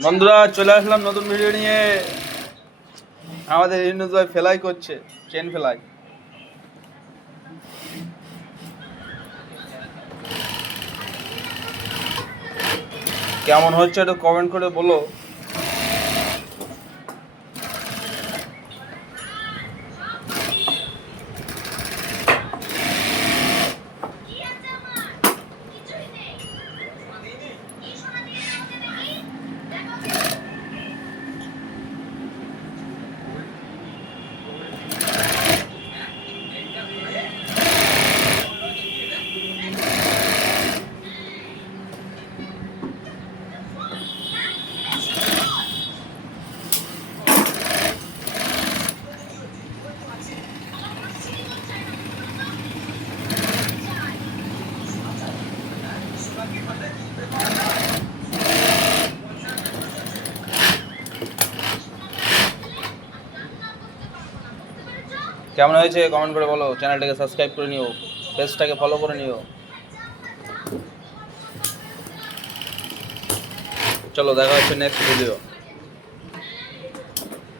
বন্ধুরা চলে আসলাম নতুন ভিডিও নিয়ে। আমাদের ইউনুস ভাই ফেলাই করছে, চেন ফেলাই। কেমন হচ্ছে একটু কমেন্ট করে বলো। কেমন হয়েছে কমেন্ট করে বলো। চ্যানেলটাকে সাবস্ক্রাইব করে নিও, পেজটাকে ফলো করে নিও। চলো দেখা হচ্ছে নেক্সট ভিডিও।